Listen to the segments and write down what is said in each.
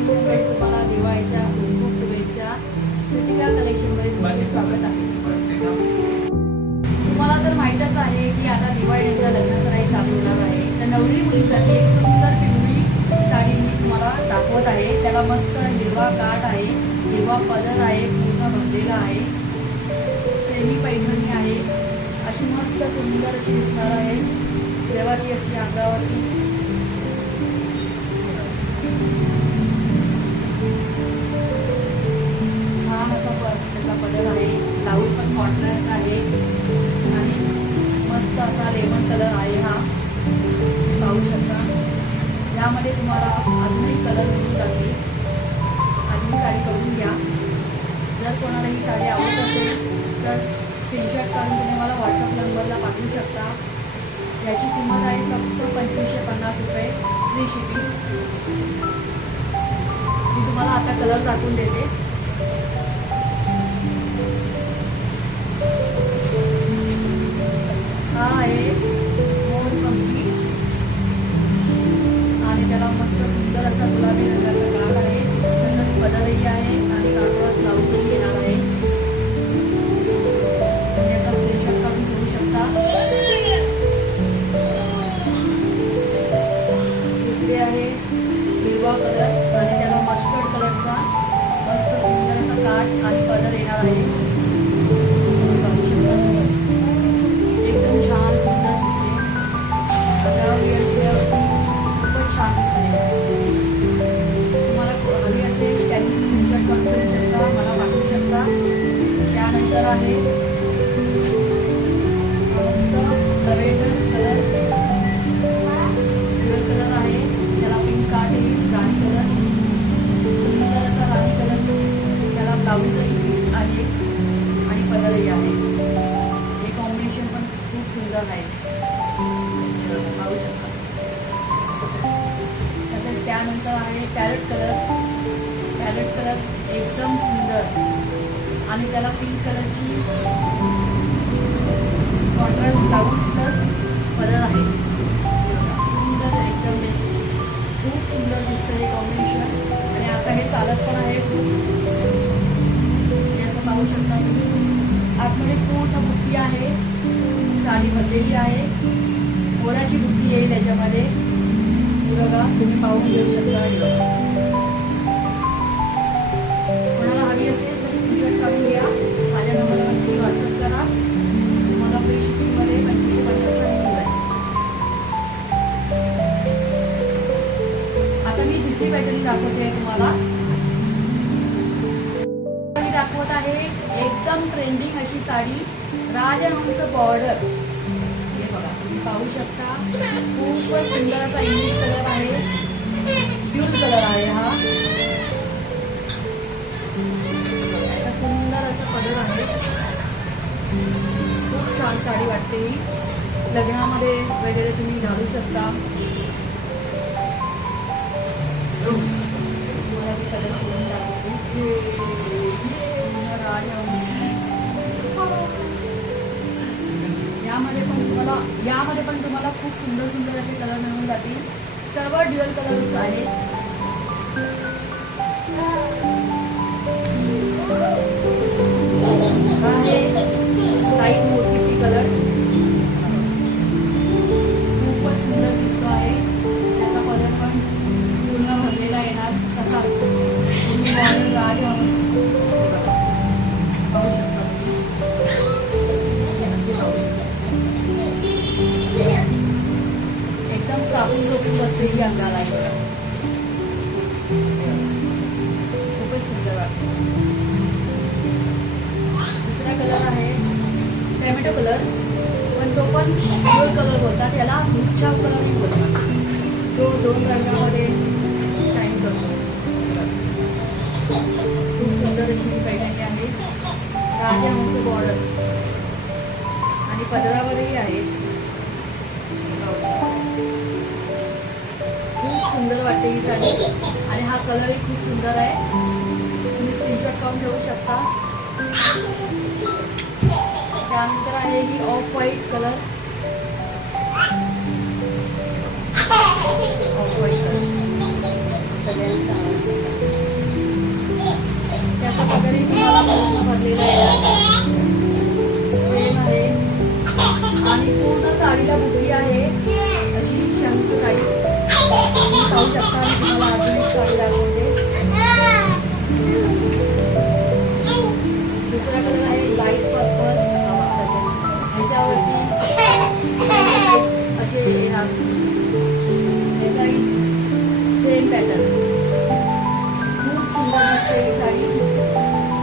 कलेक्शनकडे तुम्हाला दिवाळीच्या खूप खूप शुभेच्छा. श्रुतिका कलेक्शनमध्ये तुमचे स्वागत आहे. तुम्हाला तर माहीतच आहे की आता दिवाळीनंतर लग्नसराई चालू होणार आहे. तर नवरी मुलीसाठी एक सुंदर पिवळी साडी मी तुम्हाला दाखवत आहे. त्याला मस्त हिरवा काठ आहे, हिरवा पदर आहे, पूर्ण भरलेला आहे, सेमी पैठणी आहे. अशी मस्त सुंदर अशी दिसणार आहे जेव्हा ती अशी अंगावरती छान असा त्याचा पदर आहे. ब्लाऊज पण कॉन्ट्रास्ट आहे आणि मस्त असा लेमन कलर आहे. हा पाहू शकता. यामध्ये तुम्हाला अजूनही कलर मिळून जातील. आधी ही साडी बघून घ्या. जर कोणाला ही साडी आवडत असेल तर स्क्रीनशॉट काढून तुम्ही मला व्हॉट्सअप नंबरला पाठवू शकता. याची किंमत आहे फक्त 2550 रुपये, फ्री शिपिंग. मी तुम्हाला आता कलर दाखवून देते. हा आहे मोर कंपनी आणि त्याला मस्त सुंदर असा गुलाबी रंगाचा काठ आहे. तसंच पदरही आहे आणि काठावर ब्लाऊजही येणार आहे. याचा स्क्रीनशॉट काढून घेऊ शकता. दुसरे आहे हिरवा कलर आणि त्याला मस्टर्ड कलरचा मस्त सुंदर असा काठ आणि पदर येणार आहे. एकदम छान सुंदर दिसते. आता खूपच छान दिसते. तुम्हाला हवी असेल त्यांनी स्क्रीनशॉट करू शकता, मला पाठवू शकता. त्यानंतर आहे मस्त लव्हेंडर कलर, ड्युअल कलर आहे. त्याला पिंक काठ आहे, राणी कलर, सुंदर असा राणी कलर. त्याला ब्लाऊजही आहे आणि पदरही आहे. हे कॉम्बिनेशन पण खूप सुंदर आहे, पाहू शकता. तसेच त्यानंतर आहे पॅरेट कलर. पॅरेट कलर एकदम सुंदर आणि त्याला पिंक कलरची कॉन्ट्रास्ट ब्लाऊज प्लस पदर आहे. सुंदर एकदम खूप सुंदर दिसतं हे कॉम्बिनेशन. आणि आता हे चालत पण आहे खूप. हे असं पाहू शकता तुम्ही. आतमध्ये पूर्ण बुट्टी आहे, साडी भरलेली आहे, मोराची बुट्टी येईल याच्यामध्ये. बघा तुम्ही पाहून घेऊ शकता. कोणाला हवी असेल तर स्क्रीनशॉट काढून घ्या. माझ्या नंबरवरती व्हॉट्सअप करा. तुम्हाला फ्री शिपिंगमध्ये 2550 मिळून जाईल. आता मी दुसरी पॅटर्न दाखवते तुम्हाला. मी दाखवत आहे एकदम ट्रेंडिंग अशी साडी, राजहंस बॉर्डर. हे बघा तुम्ही पाहू शकता. खूपच सुंदर असा इंग्लिश कलर आहे, ड्यूल कलर आहे हा. याचा सुंदर असा पदर आहे. खूप छान साडी वाटते ही. लग्नामध्ये वगैरे तुम्ही घालू शकता. तुम्हाला मी कलर करून दाखवते. यामध्ये पण तुम्हाला खूप सुंदर सुंदर असे कलर मिळून जातील. सर्व ड्युअल कलरच आहे. लाईट मोतीची कलर खूपच सुंदर दिसतो आहे. त्याचा पदर पण पूर्ण भरलेला येणार तसाच. तुम्ही मॉडेल राजहंस पाहू शकता. एकदम चापून चोपून बसलेली अंगाला आहे. खूपच सुंदर वाटते. दुसरा कलर आहे टोमॅटो कलर, पण तो पण गोल्ड कलर बोलतात. याला गुच्छा कलरही बोलतात. तो 2 रंगामध्ये शाईन करतो. खूप सुंदर अशी पैठणी आहे. राजहंस बॉर्डर आणि पदरावरही आहे. खूप सुंदर वाटते ही साडी आणि हा कलरही खूप सुंदर आहे. तुम्ही स्क्रीनशॉट काढून ठेवू शकता. त्यानंतर आहे ही off white colour. Off white colour सगळ्यांचा पॅटर्न. खूप सुंदर दिसते ही साडी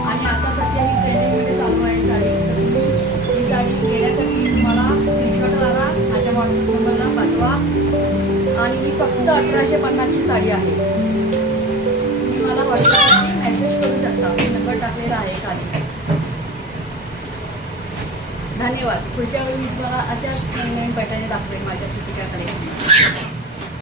आणि आता सध्या ही ट्रेंडिंगमध्ये चालू आहे साडी. तर तुम्ही ही साडी घेण्यासाठी तुम्हाला स्क्रीनशॉट मारा, माझ्या व्हॉट्सअप नंबरला पाठवा आणि ही फक्त 1850ची साडी आहे. तुम्ही मला व्हॉट्सअपवरती मेसेज करू शकता, मी नंबर टाकलेला आहे खाली. धन्यवाद. पुढच्या वेळी मी तुम्हाला अशाच नवीन नवीन पॅटर्न दाखवेन माझ्या सुटिका कलेक्शनला.